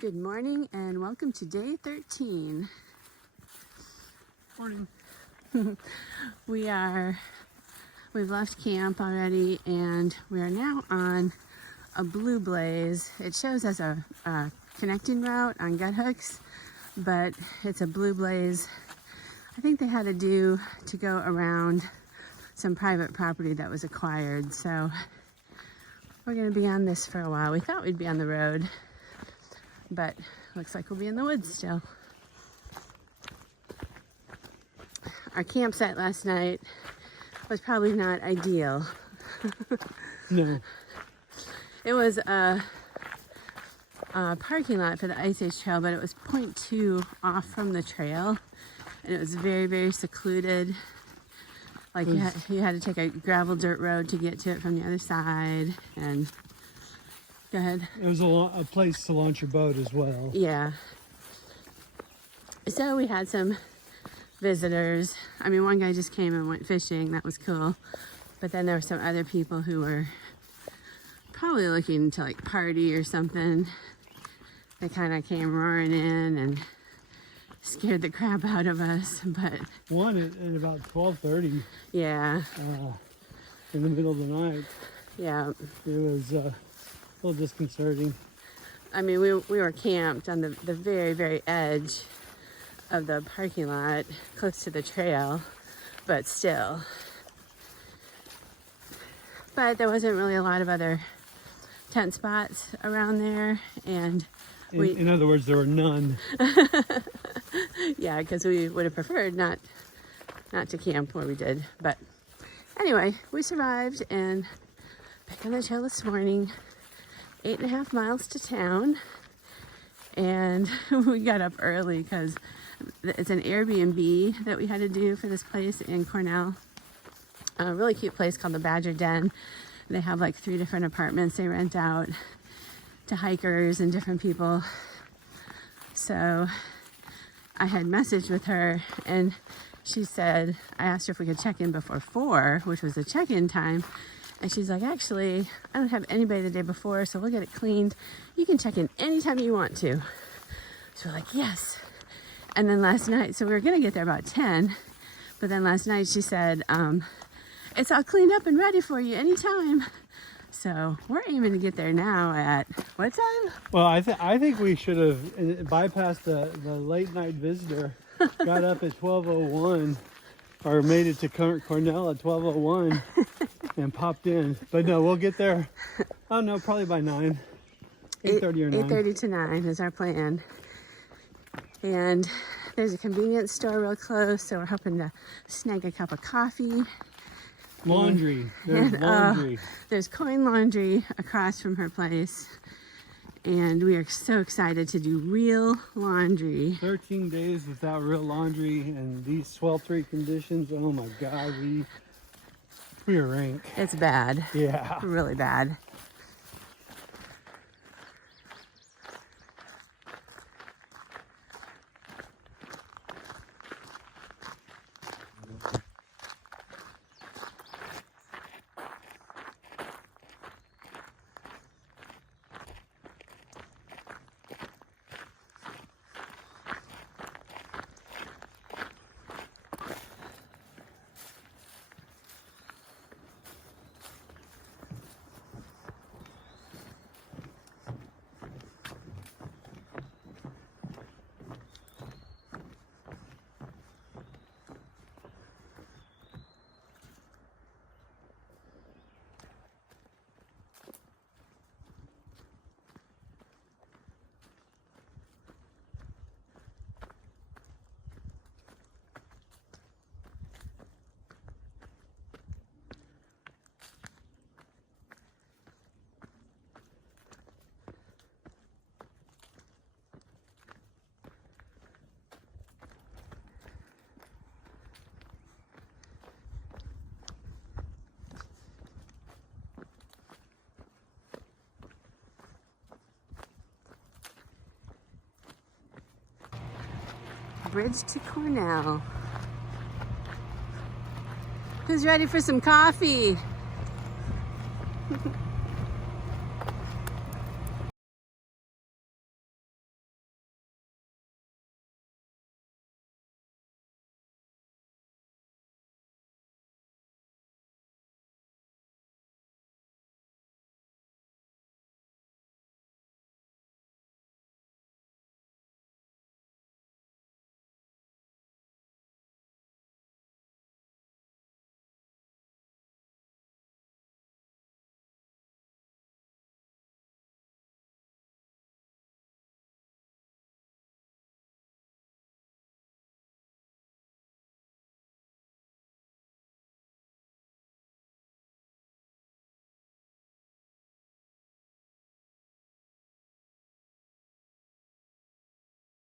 Good morning and welcome to day 13. Morning. We've left camp already and we are now on a blue blaze. It shows as a connecting route on gut hooks, but it's a blue blaze. I think they had to go around some private property that was acquired. So we're gonna be on this for a while. We thought we'd be on the road, but looks like we'll be in the woods still. Our campsite last night was probably not ideal. No. It was a parking lot for the Age Trail, but it was 0.2 off from the trail, and it was very, very secluded. Like you had to take a gravel dirt road to get to it from the other side. And go ahead. It was a place to launch your boat as well. Yeah. So we had some visitors. I mean, one guy just came and went fishing. That was cool. But then there were some other people who were probably looking to like party or something. They kind of came roaring in and scared the crap out of us. But One at about 12:30. Yeah. In the middle of the night. Yeah. It was a little disconcerting. I mean, we were camped on the very, very edge of the parking lot, close to the trail, but still. But there wasn't really a lot of other tent spots around there, and In other words, there were none. Yeah, because we would have preferred not to camp where we did. But anyway, we survived and back on the trail this morning. 8.5 miles to town, and we got up early because it's an Airbnb that we had to do for this place in Cornell. A really cute place called the Badger Den. They have like 3 different apartments they rent out to hikers and different people. So I had messaged with her and she said, I asked her if we could check in before 4, which was the check-in time. And she's like, actually, I don't have anybody the day before, so we'll get it cleaned. You can check in anytime you want to. So we're like, yes. And then last night, so we were gonna get there about 10, but then last night she said, it's all cleaned up and ready for you anytime. So we're aiming to get there now at what time? Well, I think we should have bypassed the late night visitor, got up at 12:01, or made it to Cornell at 12:01 and popped in. But no, we'll get there. Oh no, probably by 9. 8:30 or 9. 8:30 to 9 is our plan. And there's a convenience store real close, so we're hoping to snag a cup of coffee. Laundry. There's laundry. There's coin laundry across from her place. And we are so excited to do real laundry. 13 days without real laundry and these sweltering conditions. Oh my God, we are rank. It's bad. Yeah. Really bad. Bridge to Cornell. Who's ready for some coffee?